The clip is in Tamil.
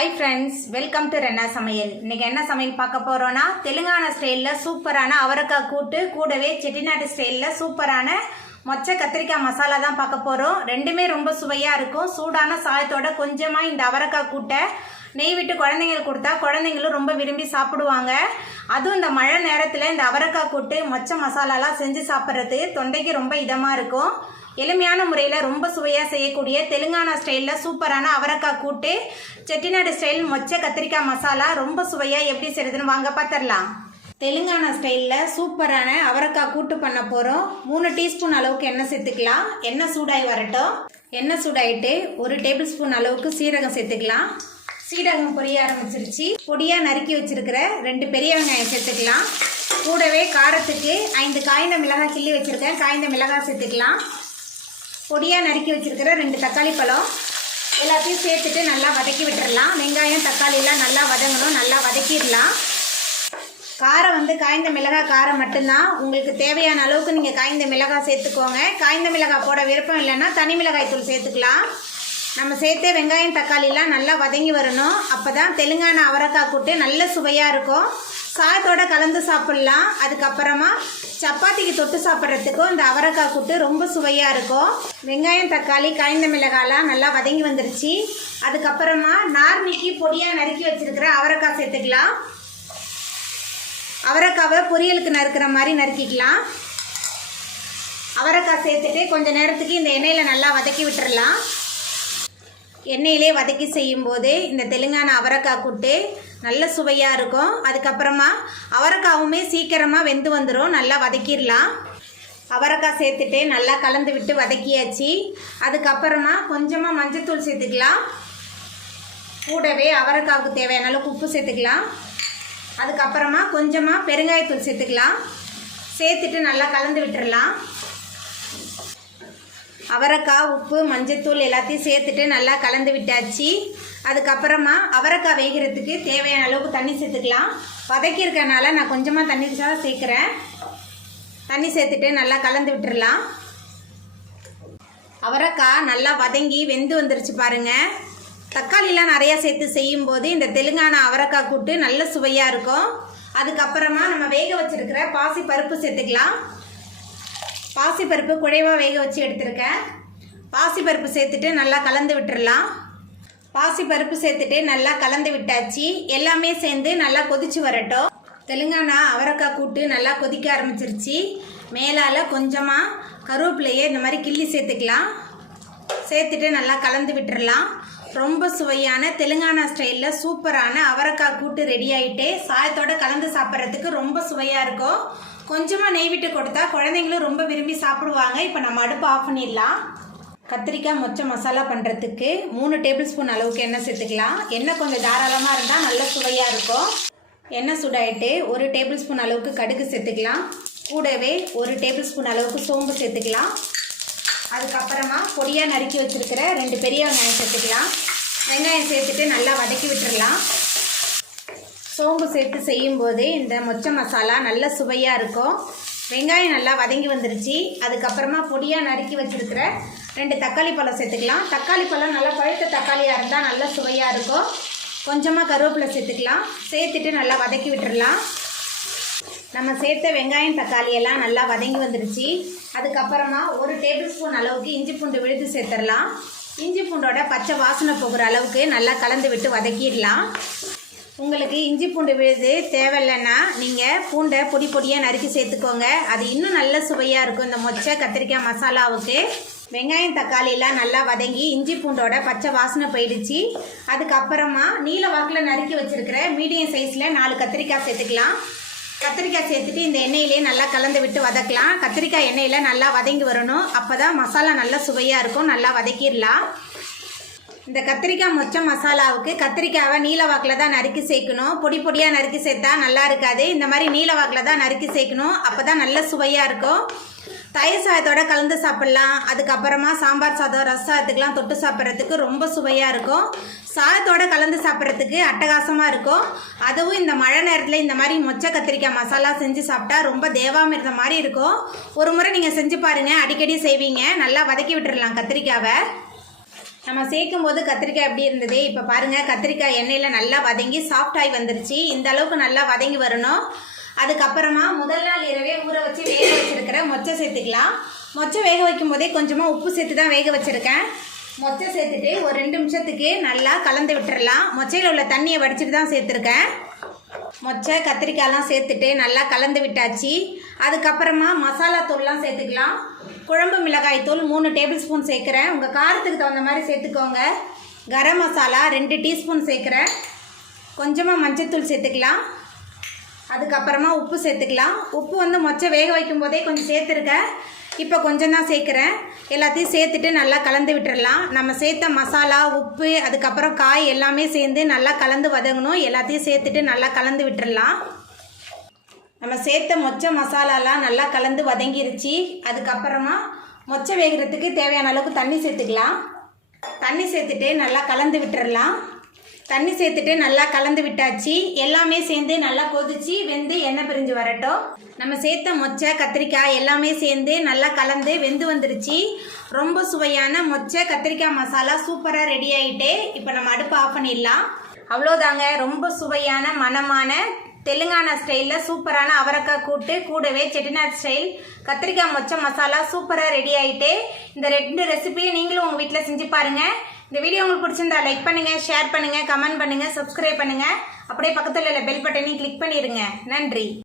Hi friends, welcome to Renna சமையல். இன்றைக்கி என்ன சமையல் பார்க்க போகிறோன்னா, தெலுங்கானா ஸ்டைலில் சூப்பரான அவரைக்காய் கூட்டு, கூடவே செட்டிநாடு ஸ்டைலில் சூப்பரான மொச்சை கத்திரிக்காய் மசாலா தான் பார்க்க போகிறோம். ரெண்டுமே ரொம்ப சுவையாக இருக்கும். சூடான சாயத்தோட கொஞ்சமாக இந்த அவரைக்காய் கூட்டை நெய் விட்டு குழந்தைங்களுக்கு கொடுத்தா குழந்தைங்களும் ரொம்ப விரும்பி சாப்பிடுவாங்க. அதுவும் இந்த மழை நேரத்தில் இந்த அவரைக்காய் கூட்டு மொச்சை மசாலாலாம் செஞ்சு சாப்பிட்றது தொண்டைக்கு ரொம்ப இதமாக இருக்கும். எளிமையான முறையில் ரொம்ப சுவையாக செய்யக்கூடிய தெலுங்கானா ஸ்டைலில் சூப்பரான அவரைக்காய் கூட்டு, செட்டிநாடு ஸ்டைல் மொச்சை கத்திரிக்காய் மசாலா ரொம்ப சுவையாக எப்படி செய்யறதுன்னு வாங்க பார்த்துடலாம். தெலுங்கானா ஸ்டைலில் சூப்பரான அவரைக்காய் கூட்டு பண்ண போகிறோம். 3 டீஸ்பூன் அளவுக்கு எண்ணெய் சேர்த்துக்கலாம். எண்ணெய் சூடாகி வரட்டும். எண்ணெய் சூடாகிட்டு 1 டேபிள் ஸ்பூன் அளவுக்கு சீரகம் சேர்த்துக்கலாம். சீரகம் பொரிய ஆரம்பிச்சிருச்சு. பொடியாக நறுக்கி வச்சிருக்கிற 2 பெரிய வெங்காயம் சேர்த்துக்கலாம். கூடவே காரத்துக்கு 5 காய்ந்த மிளகாய் கிள்ளி வச்சுருக்கேன். காய்ந்த மிளகாய் சேர்த்துக்கலாம். பொடியாக நறுக்கி வச்சுருக்கிற 2 தக்காளி பழம் எல்லாத்தையும் சேர்த்துட்டு நல்லா வதக்கி விட்டுடலாம். வெங்காயம் தக்காளிலாம் நல்லா வதங்கணும். நல்லா வதக்கிடலாம். காரம் காய்ந்த மிளகாய் காரம் மட்டும்தான். உங்களுக்கு தேவையான அளவுக்கு நீங்கள் காய்ந்த மிளகாய் சேர்த்துக்கோங்க. காய்ந்த மிளகாய் போட விருப்பம் இல்லைன்னா தனி மிளகாய் தூள் சேர்த்துக்கலாம். நம்ம சேர்த்து வெங்காயம் தக்காளிலாம் நல்லா வதங்கி வரணும். அப்போ தான் தெலுங்கானா அவரைக்காய் கூட்டு நல்ல சுவையாக இருக்கும். சாதத்தோடு கலந்து சாப்பிட்லாம். அதுக்கப்புறமா சப்பாத்திக்கு தொட்டு சாப்பிட்றதுக்கும் இந்த அவரைக்காய் கூட்டு ரொம்ப சுவையாக இருக்கும். வெங்காயம் தக்காளி காய்ந்த மிளகாயெலாம் நல்லா வதங்கி வந்துருச்சு. அதுக்கப்புறமா நார்னிக்கு பொடியாக நறுக்கி வச்சுருக்கிற அவரைக்காய் சேர்த்துக்கலாம். அவரைக்காவை பொரியலுக்கு நறுக்கிற மாதிரி நறுக்கிக்கலாம். அவரைக்காய் சேர்த்துட்டு கொஞ்சம் நேரத்துக்கு இந்த எண்ணெயில் நல்லா வதக்கி விட்டுறலாம். எண்ணெயிலே வதக்கி செய்யும்போது இந்த தெலுங்கானா அவரைக்காய் கூட்டு நல்ல சுவையாக இருக்கும். அதுக்கப்புறமா அவரைக்காவுமே சீக்கிரமாக வெந்து வந்துடும். நல்லா வதக்கிடலாம். அவரைக்காய் சேர்த்துட்டு நல்லா கலந்து விட்டு வதக்கியாச்சு. அதுக்கப்புறமா கொஞ்சமாக மஞ்சத்தூள் சேர்த்துக்கலாம். கூடவே அவரைக்காவுக்கு தேவையான அளவுக்கு உப்பு சேர்த்துக்கலாம். அதுக்கப்புறமா கொஞ்சமாக பெருங்காயத்தூள் சேர்த்துக்கலாம். சேர்த்துட்டு நல்லா கலந்து விட்டுடலாம். அவரைக்காய் உப்பு மஞ்சத்தூள் எல்லாத்தையும் சேர்த்துட்டு நல்லா கலந்து விட்டாச்சு. அதுக்கப்புறமா அவரைக்காய் வேகிறதுக்கு தேவையான அளவுக்கு தண்ணி சேர்த்துக்கலாம். வதக்கி இருக்கனால நான் கொஞ்சமாக தண்ணி தான் சேர்க்குறேன். தண்ணி சேர்த்துட்டு நல்லா கலந்து விட்டுடலாம். அவரைக்காய் நல்லா வதங்கி வெந்து வந்துருச்சு பாருங்கள். தக்காளிலாம் நிறையா சேர்த்து செய்யும்போது இந்த தெலுங்கானா அவரைக்காய் கூட்டு நல்ல சுவையாக இருக்கும். அதுக்கப்புறமா நம்ம வேக வச்சுருக்கிற பாசி பருப்பு சேர்த்துக்கலாம். பாசிப்பருப்பு குழைவாக வேக வச்சு எடுத்துருக்கேன். பாசிப்பருப்பு சேர்த்துட்டு நல்லா கலந்து விட்டுடலாம். பாசிப்பருப்பு சேர்த்துட்டு நல்லா கலந்து விட்டாச்சு. எல்லாமே சேர்ந்து நல்லா கொதிச்சு வரட்டும். தெலுங்கானா அவரைக்காய் கூட்டு நல்லா கொதிக்க ஆரம்பிச்சிருச்சு. மேலால் கொஞ்சமாக கருவேப்பிலையே இந்த மாதிரி கிள்ளி சேர்த்துக்கலாம். சேர்த்துட்டு நல்லா கலந்து விட்டுடலாம். ரொம்ப சுவையான தெலுங்கானா ஸ்டைலில் சூப்பரான அவரைக்காய் கூட்டு ரெடி ஆகிட்டு சாயத்தோடு கலந்து சாப்பிட்றதுக்கு ரொம்ப சுவையாக இருக்கும். கொஞ்சமாக நெய் விட்டு கொடுத்தா குழந்தைங்களும் ரொம்ப விரும்பி சாப்பிடுவாங்க. இப்போ நம்ம அடுப்பு ஆஃப் பண்ணிடலாம். கத்திரிக்காய் மொச்சை மசாலா பண்ணுறதுக்கு 3 டேபிள் ஸ்பூன் அளவுக்கு எண்ணெய் சேர்த்துக்கலாம். எண்ணெய் கொஞ்சம் தாராளமாக இருந்தால் நல்ல சுவையாக இருக்கும். எண்ணெய் சூடாயிட்டு 1 டேபிள் ஸ்பூன் அளவுக்கு கடுகு சேர்த்துக்கலாம். கூடவே 1 டேபிள் ஸ்பூன் அளவுக்கு சோம்பு சேர்த்துக்கலாம். அதுக்கப்புறமா பொடியாக நறுக்கி வச்சுருக்கிற 2 பெரிய வெங்காயம் சேர்த்துக்கலாம். வெங்காயம் சேர்த்துட்டு நல்லா வதக்கி விட்டுடலாம். சோம்பு சேர்த்து செய்யும்போது இந்த மொச்சை மசாலா நல்ல சுவையாக இருக்கும். வெங்காயம் நல்லா வதங்கி வந்துருச்சு. அதுக்கப்புறமா பொடியாக நறுக்கி வச்சுருக்கிற 2 தக்காளி பழம் சேர்த்துக்கலாம். தக்காளி பழம் நல்லா பழுத்த தக்காளியாக இருந்தால் நல்ல சுவையாக இருக்கும். கொஞ்சமாக கருவேப்பிலை சேர்த்துக்கலாம். சேர்த்துட்டு நல்லா வதக்கி விட்டுடலாம். நம்ம சேர்த்த வெங்காயம் தக்காளியெல்லாம் நல்லா வதங்கி வந்துருச்சு. அதுக்கப்புறமா 1 டேபிள் ஸ்பூன் அளவுக்கு இஞ்சி பூண்டு விழுது சேர்த்துடலாம். இஞ்சி பூண்டோட பச்சை வாசனை போகிற அளவுக்கு நல்லா கலந்து விட்டு வதக்கிடலாம். உங்களுக்கு இஞ்சி பூண்டு விழுது தேவையில்லைன்னா நீங்கள் பூண்டை பொடி பொடியாக நறுக்கி சேர்த்துக்கோங்க. அது இன்னும் நல்ல சுவையாக இருக்கும் இந்த மொச்சை கத்திரிக்காய் மசாலாவுக்கு. வெங்காயம் தக்காளிலாம் நல்லா வதங்கி இஞ்சி பூண்டோட பச்சை வாசனை போயிடுச்சு. அதுக்கப்புறமா நீல வாக்கில் நறுக்கி வச்சுருக்கிற மீடியம் சைஸில் 4 கத்திரிக்காய் சேர்த்துக்கலாம். கத்திரிக்காய் சேர்த்துட்டு இந்த எண்ணெயிலே நல்லா கலந்து விட்டு வதக்கலாம். கத்திரிக்காய் எண்ணெயில் நல்லா வதங்கி வரணும். அப்போ தான் மசாலா நல்லா சுவையாக இருக்கும். நல்லா வதக்கிடலாம். இந்த கத்திரிக்காய் மொச்சை மசாலாவுக்கு கத்திரிக்காவை நீல வாக்கில் தான் நறுக்கி சேர்க்கணும். பொடி பொடியாக நறுக்கி சேர்த்தா நல்லா இருக்காது. இந்த மாதிரி நீல வாக்கில் தான் நறுக்கி சேர்க்கணும். அப்போ தான் நல்ல சுவையாக இருக்கும். தயிர் சாதத்தோடு கலந்து சாப்பிட்லாம். அதுக்கப்புறமா சாம்பார் சாதம் ரச சாதத்துக்கெலாம் தொட்டு சாப்பிட்றதுக்கு ரொம்ப சுவையாக இருக்கும். சாதத்தோடு கலந்து சாப்பிட்றதுக்கு அட்டகாசமாக இருக்கும். அதுவும் இந்த மழை நேரத்தில் இந்த மாதிரி மொச்சை கத்திரிக்காய் மசாலா செஞ்சு சாப்பிட்டா ரொம்ப தேவாமிர்த மாதிரி இருக்கும். ஒரு முறை நீங்கள் செஞ்சு பாருங்கள். அடிக்கடி செய்வீங்க. நல்லா வதக்கி விட்டுடலாம் கத்திரிக்காவை. நம்ம சேர்க்கும் போது கத்திரிக்காய் எப்படி இருந்தது, இப்போ பாருங்கள் கத்திரிக்காய் எண்ணெயில் நல்லா வதங்கி சாஃப்டாகி வந்துருச்சு. இந்த அளவுக்கு நல்லா வதங்கி வரணும். அதுக்கப்புறமா முதல் நாள் இரவே ஊற வச்சு வேக வச்சுருக்கிற மொச்சை சேர்த்துக்கலாம். மொச்சை வேக வைக்கும் போதே கொஞ்சமாக உப்பு சேர்த்து தான் வேக வச்சுருக்கேன். மொச்சை சேர்த்துட்டு ஒரு 2 நிமிஷத்துக்கு நல்லா கலந்து விட்டுறலாம். மொச்சையில் உள்ள தண்ணியை வடிச்சிட்டு தான் சேர்த்துருக்கேன். மொச்சை கத்திரிக்காயெலாம் சேர்த்துட்டு நல்லா கலந்து விட்டாச்சு. அதுக்கப்புறமா மசாலா தூள்லாம் சேர்த்துக்கலாம். குழம்பு மிளகாய் தூள் 3 டேபிள் ஸ்பூன் சேர்க்குறேன். உங்கள் காரத்துக்கு தகுந்த மாதிரி சேர்த்துக்கோங்க. கரம் மசாலா 2 டீஸ்பூன் சேர்க்குறேன். கொஞ்சமாக மஞ்சத்தூள் சேர்த்துக்கலாம். அதுக்கப்புறமா உப்பு சேர்த்துக்கலாம். உப்பு வந்து மொச்சை வேக வைக்கும் போதே கொஞ்சம் சேர்த்துருக்கேன். இப்போ கொஞ்சம் தான் சேர்க்குறேன். எல்லாத்தையும் சேர்த்துட்டு நல்லா கலந்து விட்டுறலாம். நம்ம சேர்த்த மசாலா, உப்பு, அதுக்கப்புறம் காய் எல்லாமே சேர்ந்து நல்லா கலந்து வதங்கணும். எல்லாத்தையும் சேர்த்துட்டு நல்லா கலந்து விட்டுறலாம். நம்ம சேர்த்த மொச்சை மசாலாலாம் நல்லா கலந்து வதங்கிருச்சு. அதுக்கப்புறமா மொச்சை வேகிறதுக்கு தேவையான அளவுக்கு தண்ணி சேர்த்துக்கலாம். தண்ணி சேர்த்துட்டு நல்லா கலந்து விட்டுறலாம். தண்ணி சேர்த்துட்டு நல்லா கலந்து விட்டாச்சு. எல்லாமே சேர்ந்து நல்லா கொதிச்சு வெந்து எண்ணெய் பிரிஞ்சு வரட்டும். நம்ம சேர்த்த மொச்சை கத்திரிக்காய் எல்லாமே சேர்ந்து நல்லா கலந்து வெந்து வந்துருச்சு. ரொம்ப சுவையான மொச்சை கத்திரிக்காய் மசாலா சூப்பராக ரெடி ஆகிட்டு இப்போ நம்ம அடுப்பு ஆஃப் பண்ணிடலாம். அவ்வளோதாங்க, ரொம்ப சுவையான மணமான தெலுங்கானா ஸ்டைலில் சூப்பரான அவரைக்காய் கூட்டு கூடவே செட்டிநாடு ஸ்டைல் கத்திரிக்காய் மொச்சை மசாலா சூப்பராக ரெடி ஆகிட்டு. இந்த 2 ரெசிபியை நீங்களும் உங்கள் வீட்டில் செஞ்சு பாருங்கள். இந்த வீடியோ உங்களுக்கு பிடிச்சிருந்தா லைக் பண்ணுங்கள், ஷேர் பண்ணுங்கள், கமெண்ட் பண்ணுங்கள், சப்ஸ்கிரைப் பண்ணுங்கள். அப்படியே பக்கத்தில் உள்ள பெல் பட்டனையும் கிளிக் பண்ணிடுங்க. நன்றி.